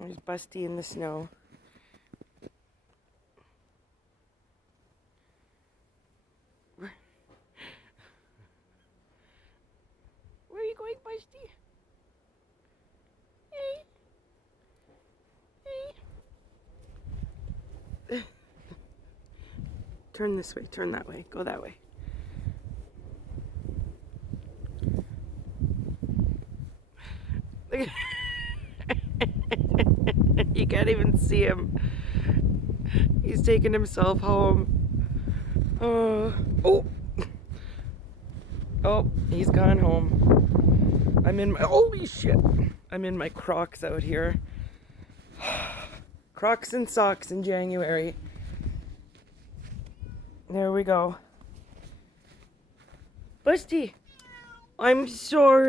There's Busty in the snow. Where are you going, Busty? Hey. Turn this way, turn that way, go that way. You can't even see him. He's taking himself home. Oh, he's gone home. Holy shit. I'm in my Crocs out here. Crocs and socks in January. There we go. Busty, I'm sorry.